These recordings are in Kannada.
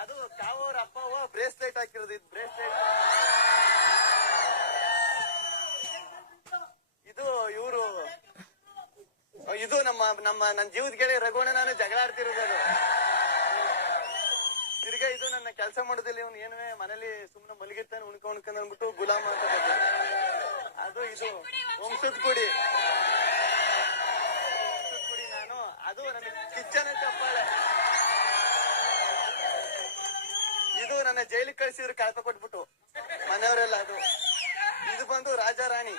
ಅದು ಕಾವೋರ್ ಅಪ್ಪ ಬ್ರೇಸ್ಲೆಟ್ ಹಾಕಿರೋದು. ಇದು ಬ್ರೇಸ್ಲೆಟ್ ಇದು ಇವರು ಇದು ನನ್ನ ಜೀವದ ಗೆಳೆಯ ರಘುವಣ ನಾನು ಜಗಳ ಆಡ್ತಿರೋದು. ಅದು ತಿರ್ಗಾ ಇದು ನನ್ನ ಕೆಲಸ ಮಾಡೋದಿಲ್ಲ. ಇವನು ಏನುವೆ ಮನೇಲಿ ಸುಮ್ನೆ ಮಲಗಿರ್ತಾನೆ ಉಣ್ಕೊಂಡ್ ಅಂದ್ಬಿಟ್ಟು ಗುಲಾಮ ಅಂತ ಅದು ಇದು ವಂಶದ ಕುಡಿ ನಾನು. ಅದು ನನ್ನ ಕಿಚ್ಚನ ಚಪ್ಪಾಳೆ. ಇದು ನನ್ನ ಜೈಲಿಗೆ ಕಳಿಸಿದ್ರು ಕಳಪ ಕೊಟ್ಬಿಟ್ಟು ಮನೆಯವರೆಲ್ಲ. ಅದು ಇದು ಬಂದು ರಾಜಾ ರಾಣಿ.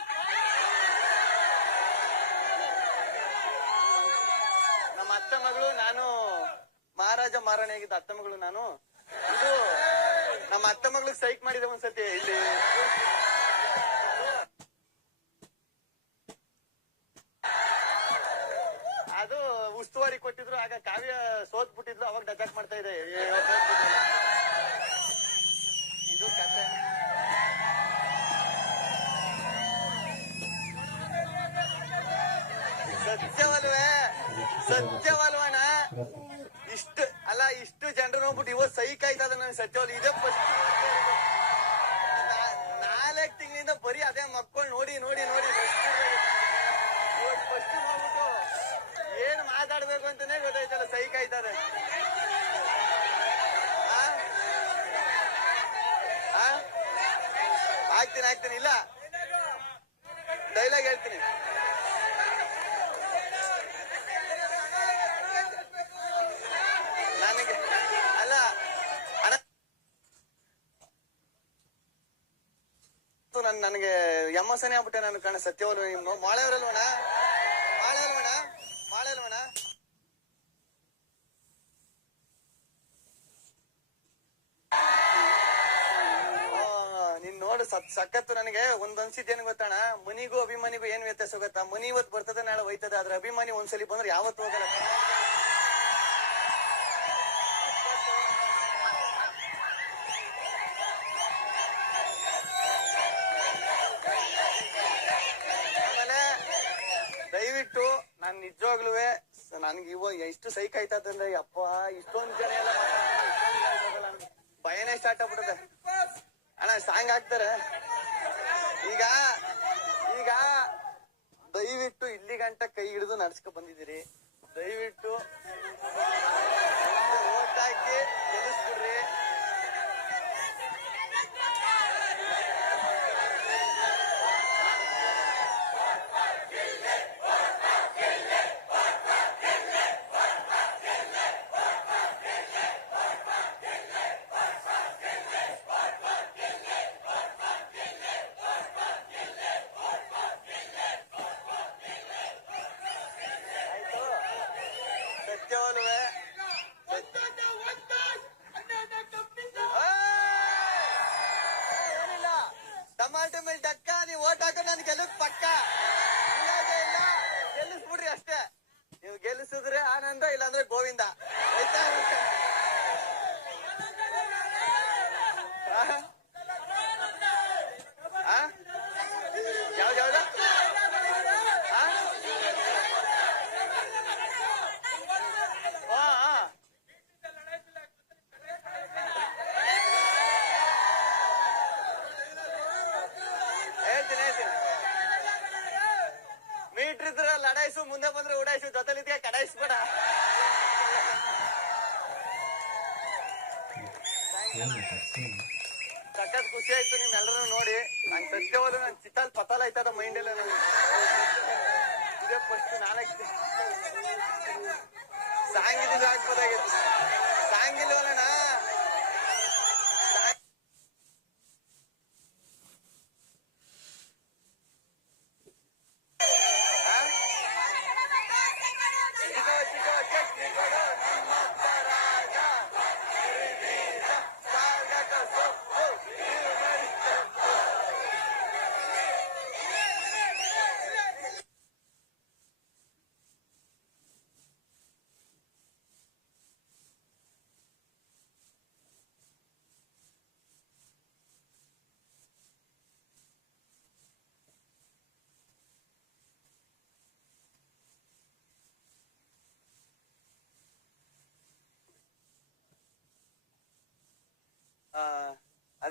ನಮ್ಮ ಅತ್ತ ಮಗಳು, ನಾನು ಮಹಾರಾಜ ಮಹಾರಾಣಿ ಆಗಿದ್ದ ಅತ್ತ ಮಗಳು ನಾನು. ಇದು ನಮ್ಮ ಅತ್ತ ಮಗಳಿಗೆ ಸೈಕ್ ಮಾಡಿದೆ ಒಂದ್ಸತಿ ಇಲ್ಲಿ. ಅದು ಉಸ್ತುವಾರಿ ಕೊಟ್ಟಿದ್ರು, ಆಗ ಕಾವ್ಯ ಸೋತ್ ಬಿಟ್ಟಿದ್ಲು, ಅವಾಗ ಡಜಾಕ್ ಮಾಡ್ತಾ ಇದೆ. ಇದು ಕತೆ. ಸತ್ಯವಲ್ವಣ. ಇಷ್ಟು ಜನರು ನೋಡ್ಬಿಟ್ಟು ಇವತ್ತು ಸೈಕ್ ಆಯ್ತದ ನನ್ ಸತ್ಯವಲ್ಲ. ಇದೇ ಫಸ್ಟ್ 4 ತಿಂಗಳಿಂದ ಬರೀ ಅದೇ ಮಕ್ಕಳು ನೋಡಿ ನೋಡಿ ನೋಡಿ ಇವತ್ತು ಫಸ್ಟ್ ನೋಡ್ಬಿಟ್ಟು ಏನ್ ಮಾತಾಡ್ಬೇಕು ಅಂತಾನೆ ಗೊತ್ತಾಯ್ತಲ್ಲ. ಸೈಕ್ ಆಯ್ತದೆ. ಆಗ್ತೀನಿ ಇಲ್ಲ ಡೈಲಾಗ್ ಹೇಳ್ತೀನಿ. ನನಗೆ ಅಲ್ಲ ನನಗೆ ಎಮ್ಮಸನೆ ಆಗ್ಬಿಟ್ಟೆ ನಾನು ಕಣ. ಸತ್ಯವಲ್ವ ನಿಮ್ಮ ಮಾಳೆಯವರಲ್ವಣ? ನೀನ್ ನೋಡು ಸಖತ್ತು. ನನಗೆ ಒಂದನ್ಸಿದ್ದೇನು ಗೊತ್ತಣ, ಮನಿಗೂ ಅಭಿಮಾನಿಗೂ ಏನ್ ವ್ಯತ್ಯಾಸ ಗೊತ್ತಾ? ಮನಿ ಇವತ್ತು ಬರ್ತದೆ ನಾಳೆ ಹೋಯ್ತದೆ, ಆದ್ರೆ ಅಭಿಮಾನಿ ಒಂದ್ಸಲಿ ಬಂದ್ರೆ ಯಾವತ್ತು ಹೋಗಲ್ಲ. ಆಮೇಲೆ ದಯವಿಟ್ಟು ನಾನ್ ನಿಜವಾಗ್ಲೂ ನನ್ಗೆ ಎಷ್ಟು ಸೈಕ್ ಆಯ್ತಂದ್ರೆ ಅಪ್ಪ ಇಷ್ಟೊಂದ್ ಜನ ಎಲ್ಲ ಭಯನೇ ಸ್ಟಾರ್ಟ್ ಆಗ್ಬಿಟ್ಟದೆ. ಅಣ್ಣ ಸಾಂಗ್ ಹಾಕ್ತಾರೆ ಈಗ ದಯವಿಟ್ಟು ಇಲ್ಲಿ ಗಂಟ ಕೈ ಹಿಡಿದು ನಡ್ಸ್ಕೊ ಬಂದಿದ್ದೀರಿ. ದಯವಿಟ್ಟು ಓಟ್ ಹಾಕಿ ಗೆಲ್ಲಿಸ್ಬಿಡ್ರಿ. ಟಮಾಟೊ ಮೇಲೆ ಡಕ್ಕ, ನೀವು ಓಟ್ ಹಾಕೋ ನನ್ ಗೆಲ್ಲಕ್ ಪಕ್ಕ. ಇಲ್ಲ ಗೆಲ್ಲಿಸ್ಬಿಡ್ರಿ ಅಷ್ಟೇ. ನೀವು ಗೆಲ್ಲಿಸಿದ್ರೆ ಆನಂದ, ಇಲ್ಲಾಂದ್ರೆ ಗೋವಿಂದ. ಆಯ್ತಾ? ಯಾವ್ದ ಮೀಟ್ರ್ ಇದ್ರ ಲಡಾಯಿಸು, ಮುಂದೆ ಬಂದ್ರೆ ಉಡಾಯಿಸು, ಜೊತೆಲಿದ್ಯಾ ಕಡಾಯಿಸ್ಬೇಡ. ಸಖತ್ ಖುಷಿ ಆಯ್ತು ನಿಮ್ಮೆಲ್ಲರೂ ನೋಡಿ. ನಂಗೆ ಸತ್ಯವಲ್ಲ, ನನ್ ಚಿತ್ತಲ್ ಪತಲ್ ಆಯ್ತದ ಮೈಂಡ್ ಎಲ್ಲ. ಇದೇ ಫಸ್ಟ್ 4 ಸಾಂಗ್ ಇದು ಹಾಕ್ಬೋದಾಗಿತ್ತು. ಸಾಂಗ್ ಇಲ್ವಲ್ಲಣ್ಣ.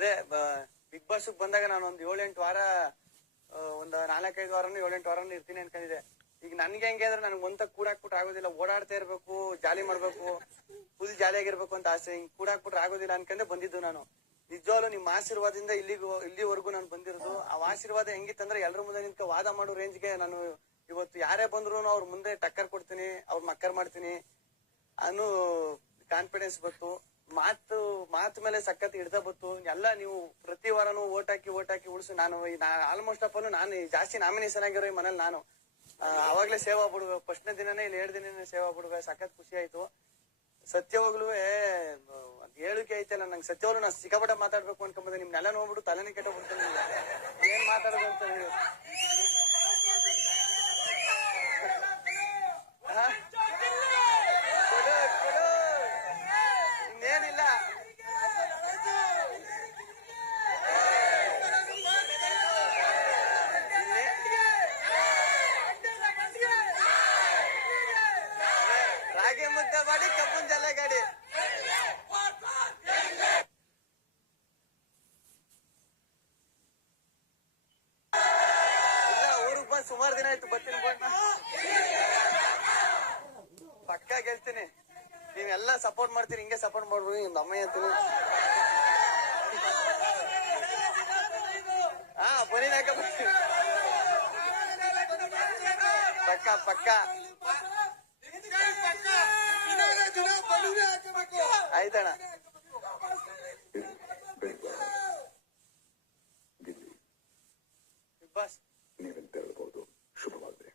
ಅದೇ ಬಿಗ್ ಬಾಸ್ ಬಂದಾಗ ನಾನು ಒಂದ್ 7-8 ವಾರ ಒಂದ್ 4-5 ವಾರನು 7-8 ವಾರನು ಇರ್ತೀನಿ ಅನ್ಕೊಂಡಿದ್ದೆ. ಈಗ ನನ್ಗೆ ಹೆಂಗೆ ಅಂದ್ರೆ ನನ್ಗೆ ಒಂತ ಕೂಡಾಕ್ಬಿಟ್ರೆ ಆಗೋದಿಲ್ಲ, ಓಡಾಡ್ತಾ ಇರ್ಬೇಕು, ಜಾಲಿ ಮಾಡ್ಬೇಕು, ಫುಲ್ ಜಾಲಿಯಾಗಿರ್ಬೇಕು ಅಂತ ಆಸೆ. ಹಿಂಗ್ ಕೂಡಾಕ್ಬಿಟ್ರೆ ಆಗೋದಿಲ್ಲ ಅನ್ಕೊಂಡೆ ಬಂದಿದ್ದು ನಾನು. ನಿಜವಾಗ್ಲೂ ನಿಮ್ಮ ಆಶೀರ್ವಾದದಿಂದ ಇಲ್ಲಿವರೆಗೂ ನಾನು ಬಂದಿರೋದು. ಆ ಆಶೀರ್ವಾದ ಹೆಂಗಿತ್ತಂದ್ರೆ ಎಲ್ರ ಮುಂದೆ ನಿಂತ ವಾದ ಮಾಡೋ ರೇಂಜ್ಗೆ ನಾನು ಇವತ್ತು ಯಾರೇ ಬಂದ್ರು ಅವ್ರ ಮುಂದೆ ಟಕ್ಕರ್ ಕೊಡ್ತೀನಿ, ಅವ್ರ ಮಕ್ಕರ್ ಮಾಡ್ತೀನಿ ಅನ್ನೋ ಕಾನ್ಫಿಡೆನ್ಸ್ ಬಂತು. ಮಾತು ಮೇಲೆ ಸಖತ್ ಹಿಡ್ದ ಬಂತು. ಎಲ್ಲ ನೀವು ಪ್ರತಿ ವಾರನು ಓಟ್ ಹಾಕಿ ಉಳಿಸು. ನಾನು ಆಲ್ಮೋಸ್ಟ್ ಆಫ್ ನಾನು ಜಾಸ್ತಿ ನಾಮಿನೇಷನ್ ಆಗಿರೋ ಈ ಮನೇಲಿ ನಾನು ಅವಾಗ್ಲೇ ಸೇವಾ ಬಿಡುವೆ. ಫಸ್ಟ್ನೇ ದಿನನೇ ಇಲ್ಲಿ 2 ದಿನ ಸೇವಾ ಬಿಡುವೆ. ಸಖತ್ ಖುಷಿ ಆಯ್ತು. ಸತ್ಯವಾಗ್ಲೂ ಅದ್ ಹೇಳಕ್ಕೆ ಐತಲ್ಲ ನಂಗೆ. ಸತ್ಯವಾಗ್ಲು ನಾನು ಸಿಕ್ಕಾಪಟ್ಟೆ ಮಾತಾಡ್ಬೇಕು ಅನ್ಕೊಂಬಂದೆ. ನಿಮ್ನೆಲ್ಲ ನೋಡ್ಬಿಟ್ಟು ತಲೆನೇ ಕೆಟ್ಟೋಗ್ಬಿಡ್ತೇನೆ. ಏನ್ ಮಾತಾಡೋದು ಅಂತ ಹೇಳಿ ಇನ್ನೇನಿಲ್ಲ. ರಾಗಿ ಮುದ್ದೆ ಮಾಡಿ ಕಬ್ಬನ್ ಜಲ್ಲ ಗಾಡಿ. ಇಲ್ಲ, ಊರಿಗೆ ಬಂದ್ ಸುಮಾರು ದಿನ ಆಯ್ತು. ಬರ್ತೀನಿ ಪಕ್ಕ ಗೆಲ್ತೀನಿ. ನೀವೆಲ್ಲ ಸಪೋರ್ಟ್ ಮಾಡ್ತೀರಿ, ಹಿಂಗೆ ಸಪೋರ್ಟ್ ಮಾಡ್ಬೋದು. ನಿಮ್ದು ಅಮ್ಮಯ್ಯ ಅಂತೀನಿ. ಬನ್ನಿ ಪಕ್ಕ ಆಯ್ತಣ್ಣ. ಬಿಗ್ ಬಾಸ್ ನೀವೆಂತ ಹೇಳ್ಬೋದು. ಶುಭವಾಗ್ಲಿ.